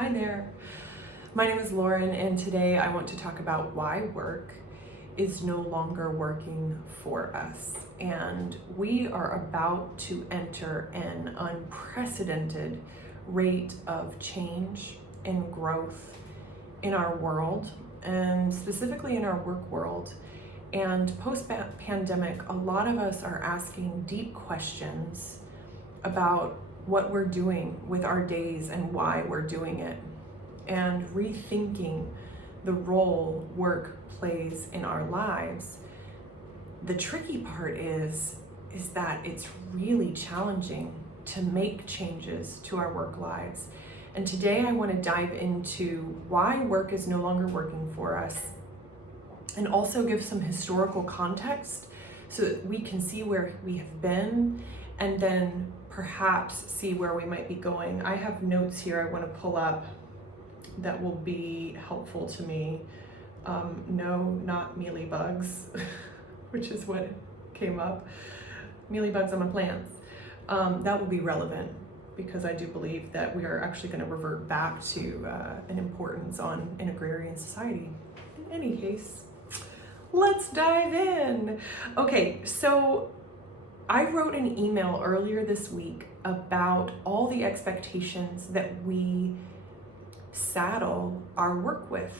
Hi there. My name is Lauren, and today I want to talk about why work is no longer working for us. And we are about to enter an unprecedented rate of change and growth in our world, and specifically in our work world. And post-pandemic, a lot of us are asking deep questions about what we're doing with our days and why we're doing it, and rethinking the role work plays in our lives. The tricky part is that it's really challenging to make changes to our work lives. And today I want to dive into why work is no longer working for us, and also give some historical context so that we can see where we have been and then perhaps see where we might be going. I have notes here I want to pull up that will be helpful to me. No, not mealybugs, which is what came up. Mealybugs on my plants. That will be relevant because I do believe that we are actually going to revert back to an importance on an agrarian society. In any case, let's dive in. Okay, so I wrote an email earlier this week about all the expectations that we saddle our work with,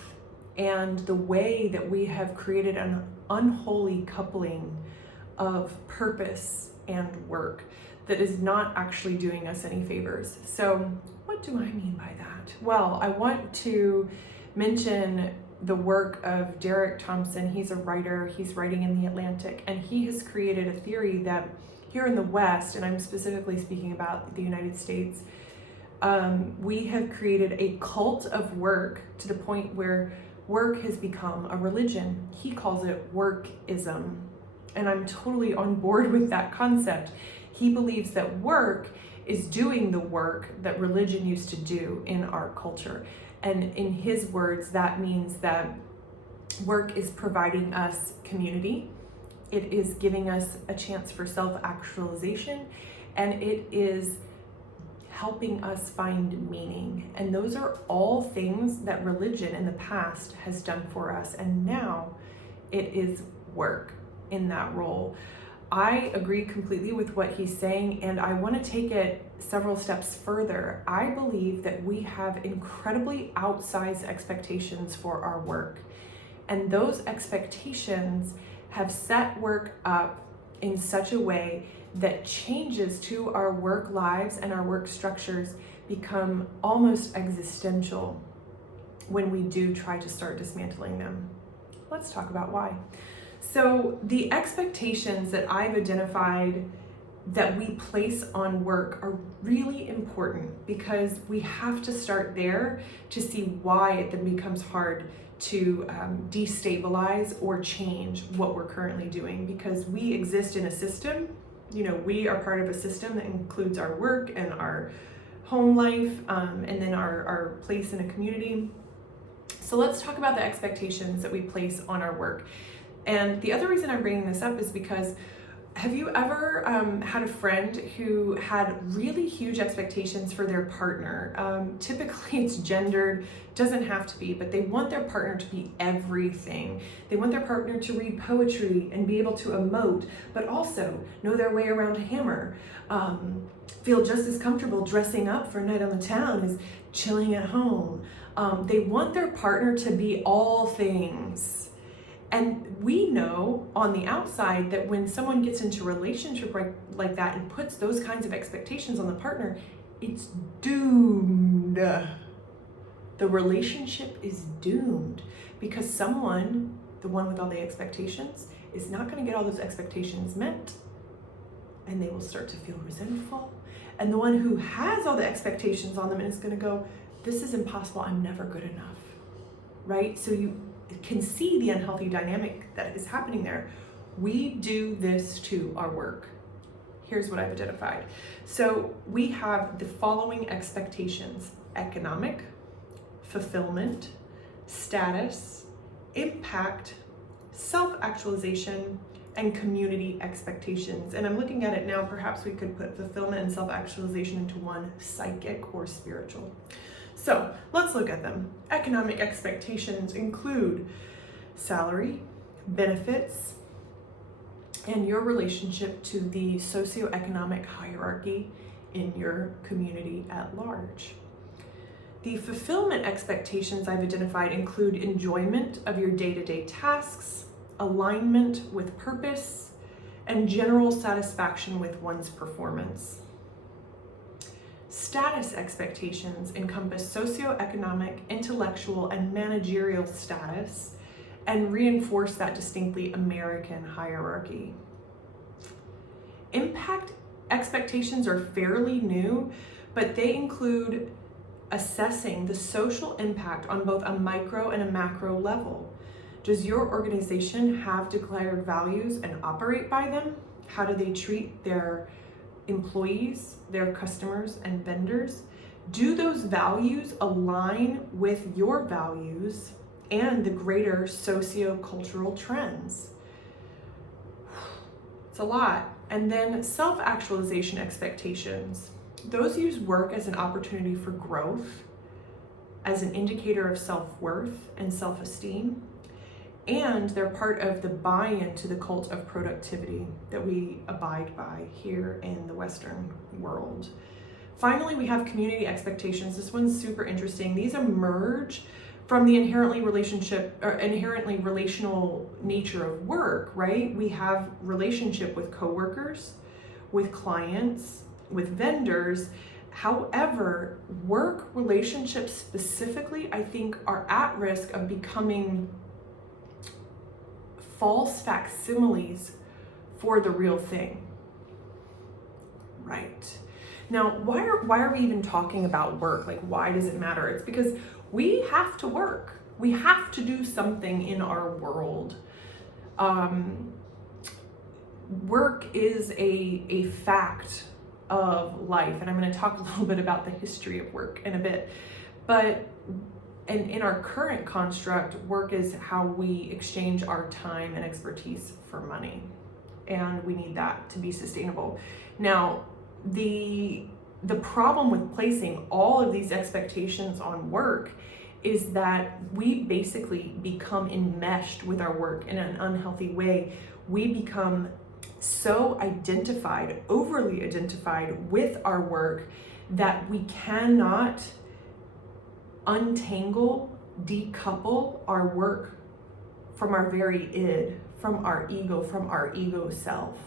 and the way that we have created an unholy coupling of purpose and work that is not actually doing us any favors. So what do I mean by that? Well, I want to mention the work of Derek Thompson. He's a writer, he's writing in The Atlantic, and he has created a theory that here in the West, and I'm specifically speaking about the United States, we have created a cult of work to the point where work has become a religion. He calls it workism, and I'm totally on board with that concept. He believes that work is doing the work that religion used to do in our culture. And in his words, that means that work is providing us community, it is giving us a chance for self-actualization, and it is helping us find meaning. And those are all things that religion in the past has done for us, and now it is work in that role. I agree completely with what he's saying, and I want to take it several steps further. I believe that we have incredibly outsized expectations for our work, and those expectations have set work up in such a way that changes to our work lives and our work structures become almost existential when we do try to start dismantling them. Let's talk about why. So the expectations that I've identified that we place on work are really important, because we have to start there to see why it then becomes hard to destabilize or change what we're currently doing, because we exist in a system. You know, we are part of a system that includes our work and our home life, and then our place in a community. So let's talk about the expectations that we place on our work. And the other reason I'm bringing this up is because, have you ever had a friend who had really huge expectations for their partner? Typically it's gendered, doesn't have to be, but they want their partner to be everything. They want their partner to read poetry and be able to emote, but also know their way around a hammer, feel just as comfortable dressing up for a night on the town as chilling at home. They want their partner to be all things. And we know on the outside that when someone gets into a relationship like that and puts those kinds of expectations on the partner, it's doomed. The relationship is doomed, because someone, the one with all the expectations, is not going to get all those expectations met, and they will start to feel resentful. And the one who has all the expectations on them is going to go, this is impossible, I'm never good enough, right? So you can see the unhealthy dynamic that is happening there. We do this to our work. Here's what I've identified. So we have the following expectations: economic, fulfillment, status, impact, self-actualization, and community expectations. And I'm looking at it now, perhaps we could put fulfillment and self-actualization into one, psychic or spiritual. So let's look at them. Economic expectations include salary, benefits, and your relationship to the socioeconomic hierarchy in your community at large. The fulfillment expectations I've identified include enjoyment of your day-to-day tasks, alignment with purpose, and general satisfaction with one's performance. Status expectations encompass socioeconomic, intellectual, and managerial status and reinforce that distinctly American hierarchy. Impact expectations are fairly new, but they include assessing the social impact on both a micro and a macro level. Does your organization have declared values and operate by them? How do they treat their employees, their customers, and vendors? Do those values align with your values and the greater socio-cultural trends? It's a lot. And then self-actualization expectations. Those use work as an opportunity for growth, as an indicator of self-worth and self-esteem, and they're part of the buy-in to the cult of productivity that we abide by here in the Western world. Finally, we have community expectations. This one's super interesting. These emerge from the inherently relational nature of work, right? We have relationship with coworkers, with clients, with vendors. However, work relationships specifically, I think, are at risk of becoming false facsimiles for the real thing. Right. Now, why are we even talking about work? Like, why does it matter? It's because we have to work. We have to do something in our world. Work is a fact of life, and I'm going to talk a little bit about the history of work in a bit. But in our current construct, work is how we exchange our time and expertise for money, and we need that to be sustainable. Now, the problem with placing all of these expectations on work is that we basically become enmeshed with our work in an unhealthy way. We become so identified, overly identified with our work, that we cannot untangle, decouple our work from our very id, from our ego self.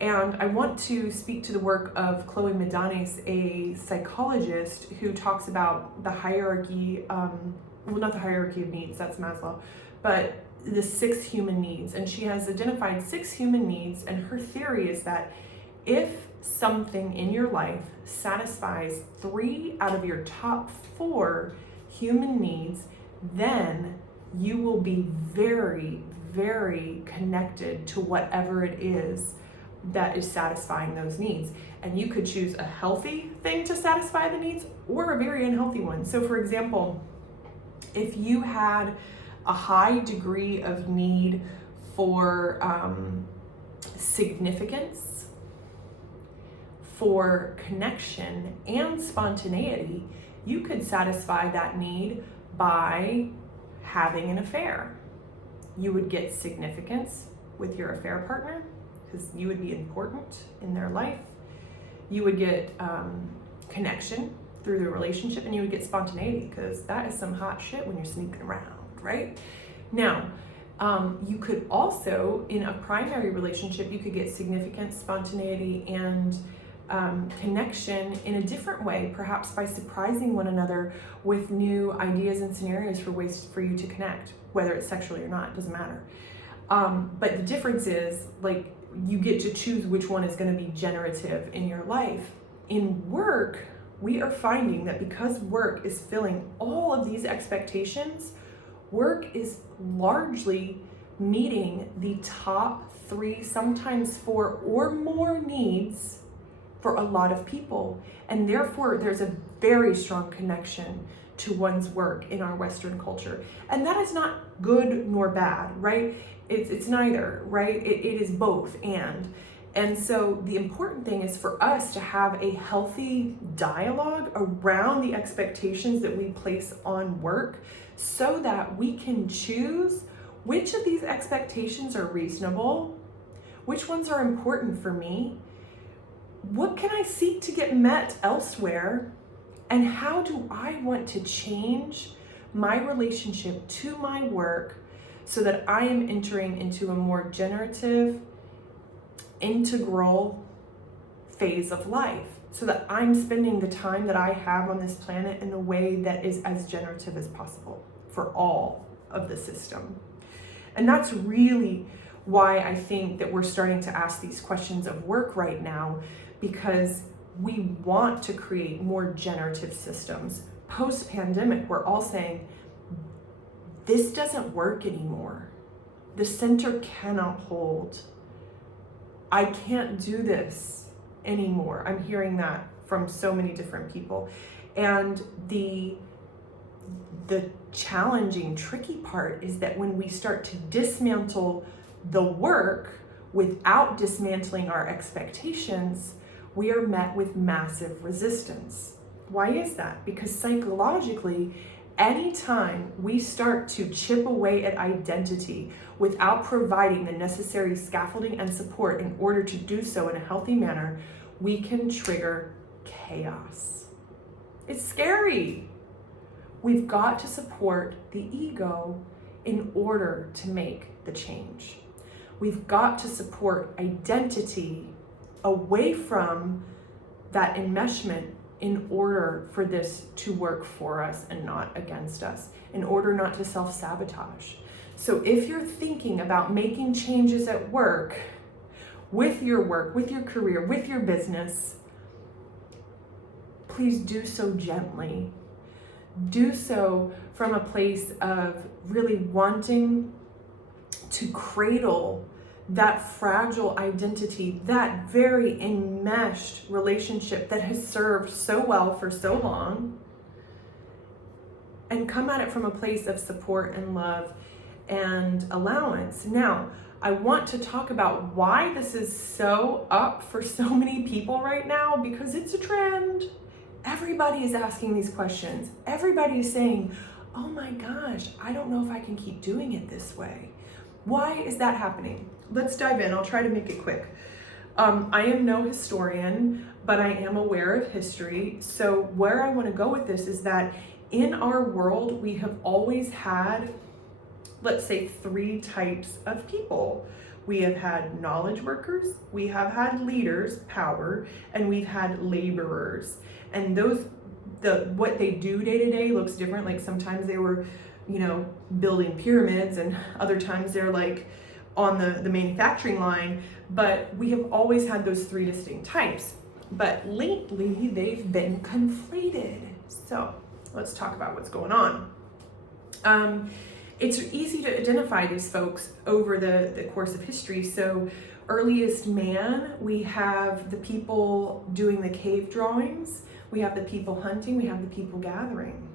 And I want to speak to the work of Chloe Medanes, a psychologist who talks about the hierarchy, not the hierarchy of needs, that's Maslow, but the 6 human needs. And she has identified 6 human needs, and her theory is that if something in your life satisfies 3 out of your top 4 human needs, then you will be very, very connected to whatever it is that is satisfying those needs. And you could choose a healthy thing to satisfy the needs or a very unhealthy one. So for example, if you had a high degree of need for significance, for connection and spontaneity, you could satisfy that need by having an affair. You would get significance with your affair partner because you would be important in their life. You would get connection through the relationship, and you would get spontaneity because that is some hot shit when you're sneaking around, right? Now, you could also, in a primary relationship, you could get significance, spontaneity, and connection in a different way, perhaps by surprising one another with new ideas and scenarios for ways for you to connect, whether it's sexually or not, doesn't matter. But the difference is, like, you get to choose which one is going to be generative in your life. In work, we are finding that because work is filling all of these expectations, work is largely meeting the top 3, sometimes 4 or more needs for a lot of people. And therefore, there's a very strong connection to one's work in our Western culture. And that is not good nor bad, right? It's neither, right? It is both and so the important thing is for us to have a healthy dialogue around the expectations that we place on work so that we can choose which of these expectations are reasonable, which ones are important for me, what can I seek to get met elsewhere, and how do I want to change my relationship to my work so that I am entering into a more generative, integral phase of life, so that I'm spending the time that I have on this planet in a way that is as generative as possible for all of the system. And that's really why I think that we're starting to ask these questions of work right now, because we want to create more generative systems. Post-pandemic, we're all saying, this doesn't work anymore. The center cannot hold. I can't do this anymore. I'm hearing that from so many different people. And the challenging, tricky part is that when we start to dismantle the work without dismantling our expectations, we are met with massive resistance. Why is that? Because psychologically, anytime we start to chip away at identity without providing the necessary scaffolding and support in order to do so in a healthy manner, we can trigger chaos. It's scary. We've got to support the ego in order to make the change. We've got to support identity away from that enmeshment in order for this to work for us and not against us, in order not to self-sabotage. So if you're thinking about making changes at work, with your career, with your business, please do so gently. Do so from a place of really wanting to cradle that fragile identity, that very enmeshed relationship that has served so well for so long, and come at it from a place of support and love and allowance. Now, I want to talk about why this is so up for so many people right now, because it's a trend. Everybody is asking these questions. Everybody is saying, oh my gosh, I don't know if I can keep doing it this way. Why is that happening? Let's dive in. I'll try to make it quick. I am no historian, but I am aware of history. So where I want to go with this is that in our world, we have always had, let's say, 3 types of people. We have had knowledge workers, we have had leaders, power, and we've had laborers. And what they do day to day looks different. Like sometimes they were, building pyramids, and other times they're like on the manufacturing line. But we have always had those 3 distinct types. But lately they've been conflated. So let's talk about what's going on. It's easy to identify these folks over the course of history. So earliest man, we have the people doing the cave drawings, we have the people hunting, we have the people gathering.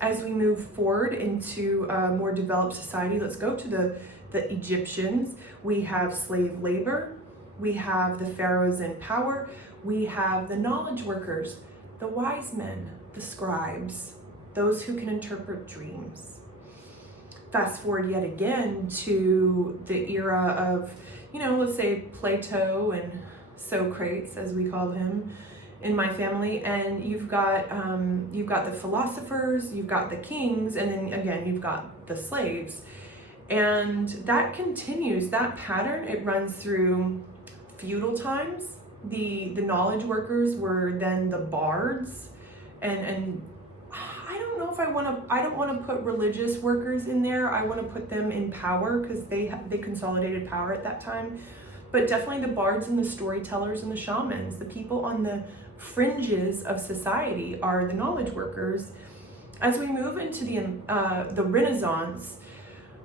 As we move forward into a more developed society, let's go to the Egyptians. We have slave labor, we have the pharaohs in power, we have the knowledge workers, the wise men, the scribes, those who can interpret dreams. Fast forward yet again to the era of, let's say Plato and Socrates, as we call him in my family, and you've got the philosophers, you've got the kings, and then again you've got the slaves. And that continues, that pattern, it runs through feudal times. The knowledge workers were then the bards, and I don't know if I don't want to put religious workers in there. I want to put them in power because they consolidated power at that time. But definitely the bards and the storytellers and the shamans, the people on the fringes of society, are the knowledge workers. As we move into the Renaissance,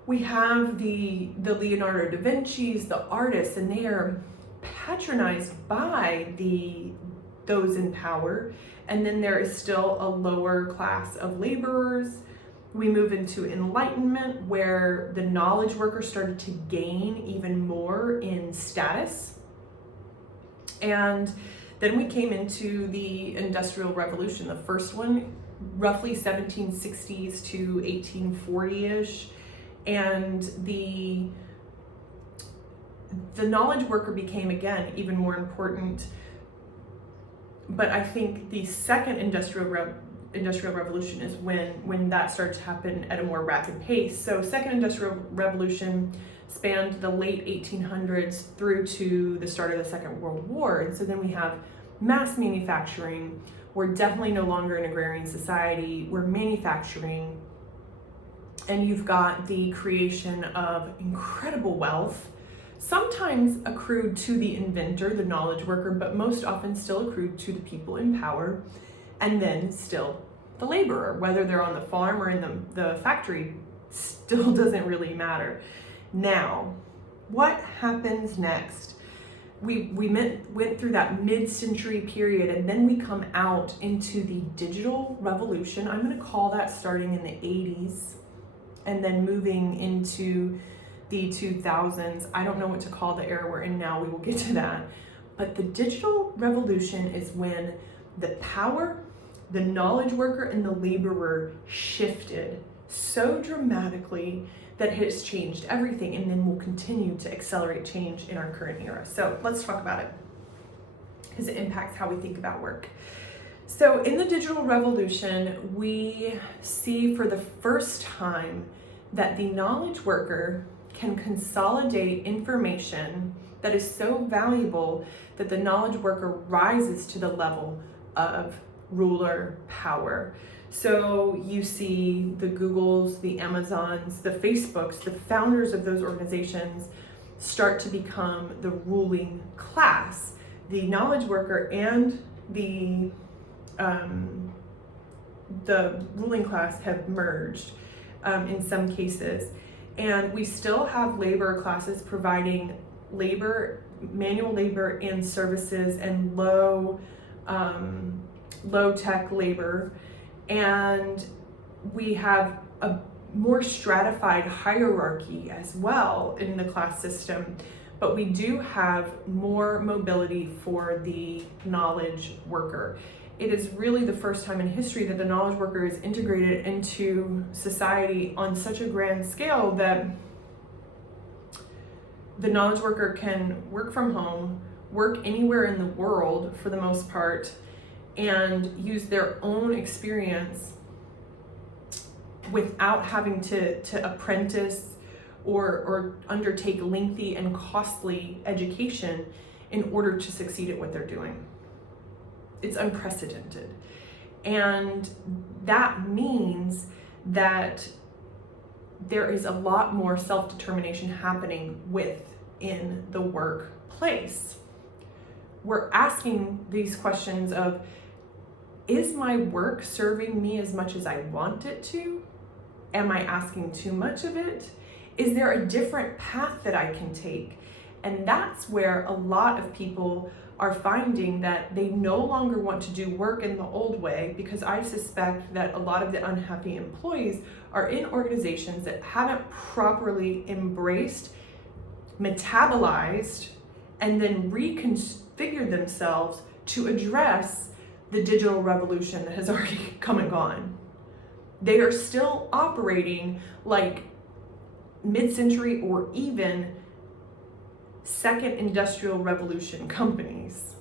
we have the Leonardo da Vinci's, the artists, and they are patronized by those in power, And then there is still a lower class of laborers. We move into Enlightenment, where the knowledge worker started to gain even more in status. And then we came into the Industrial Revolution, the first one, roughly 1760s to 1840-ish. And the knowledge worker became, again, even more important. But I think the second Industrial Revolution is when that started to happen at a more rapid pace. So second Industrial Revolution spanned the late 1800s through to the start of the Second World War. And so then we have mass manufacturing. We're definitely no longer an agrarian society. We're manufacturing. And you've got the creation of incredible wealth, sometimes accrued to the inventor, the knowledge worker, but most often still accrued to the people in power, and then still the laborer, whether they're on the farm or in the factory, still doesn't really matter. Now, what happens next? We went through that mid-century period, and then we come out into the digital revolution. I'm going to call that starting in the 80s and then moving into the 2000s. I don't know what to call the era we're in now. We will get to that. But the digital revolution is when the power, the knowledge worker, and the laborer shifted so dramatically that it has changed everything, and then will continue to accelerate change in our current era. So let's talk about it, because it impacts how we think about work. So in the digital revolution, we see for the first time that the knowledge worker can consolidate information that is so valuable that the knowledge worker rises to the level of ruler power. So you see the Googles, the Amazons, the Facebooks, the founders of those organizations start to become the ruling class. The knowledge worker and the ruling class have merged in some cases. And we still have labor classes providing labor, manual labor and services, and low tech labor. And we have a more stratified hierarchy as well in the class system, but we do have more mobility for the knowledge worker. It is really the first time in history that the knowledge worker is integrated into society on such a grand scale that the knowledge worker can work from home, work anywhere in the world for the most part, and use their own experience without having to apprentice or undertake lengthy and costly education in order to succeed at what they're doing. It's unprecedented. And that means that there is a lot more self-determination happening within the workplace. We're asking these questions of, is my work serving me as much as I want it to? Am I asking too much of it? Is there a different path that I can take? And that's where a lot of people are finding that they no longer want to do work in the old way, because I suspect that a lot of the unhappy employees are in organizations that haven't properly embraced, metabolized, and then reconfigured themselves to address the digital revolution that has already come and gone. They are still operating like mid-century or even second industrial revolution companies.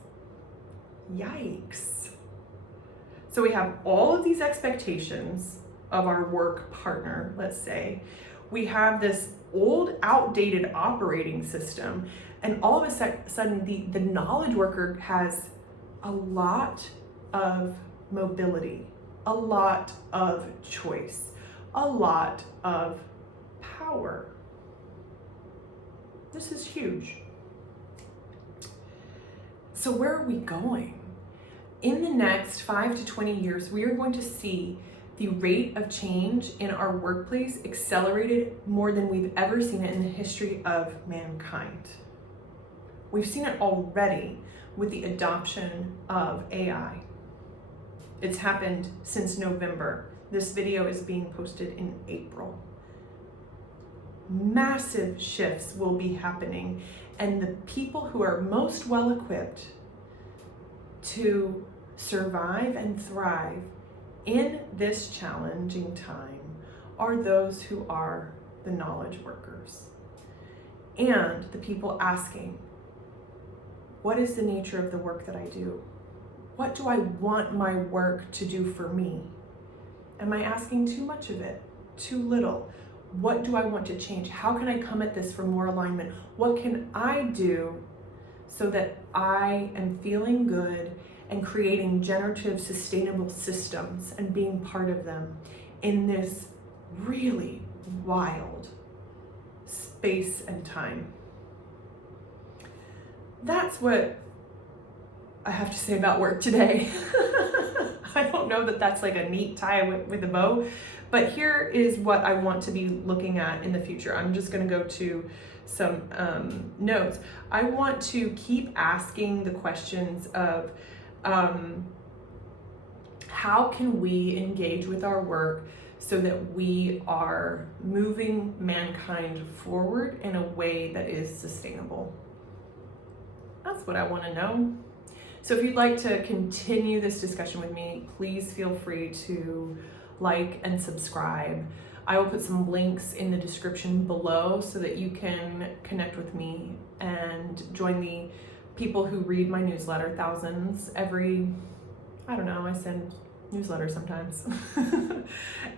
Yikes. So we have all of these expectations of our work partner, let's say. We have this old, outdated operating system, and all of a sudden the knowledge worker has a lot of mobility, a lot of choice, a lot of power. This is huge. So where are we going? In the next 5 to 20 years, we are going to see the rate of change in our workplace accelerated more than we've ever seen it in the history of mankind. We've seen it already with the adoption of AI. It's happened since November. This video is being posted in April. Massive shifts will be happening, and the people who are most well equipped to survive and thrive in this challenging time are those who are the knowledge workers and the people asking, what is the nature of the work that I do? What do I want my work to do for me? Am I asking too much of it? Too little? What do I want to change? How can I come at this for more alignment? What can I do so that I am feeling good and creating generative, sustainable systems and being part of them in this really wild space and time? That's what I have to say about work today. I don't know that that's like a neat tie with a bow, but here is what I want to be looking at in the future. I'm just going to go to some notes. I want to keep asking the questions of how can we engage with our work so that we are moving mankind forward in a way that is sustainable? That's what I want to know. So if you'd like to continue this discussion with me, please feel free to like and subscribe. I will put some links in the description below so that you can connect with me and join the people who read my newsletter, thousands every, I don't know, I send newsletters sometimes.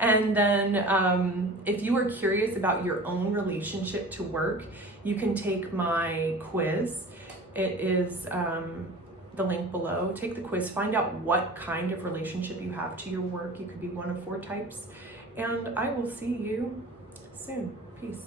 And then if you are curious about your own relationship to work, you can take my quiz. It is the link below. Take the quiz, find out what kind of relationship you have to your work. You could be one of 4 types. And I will see you soon. Peace.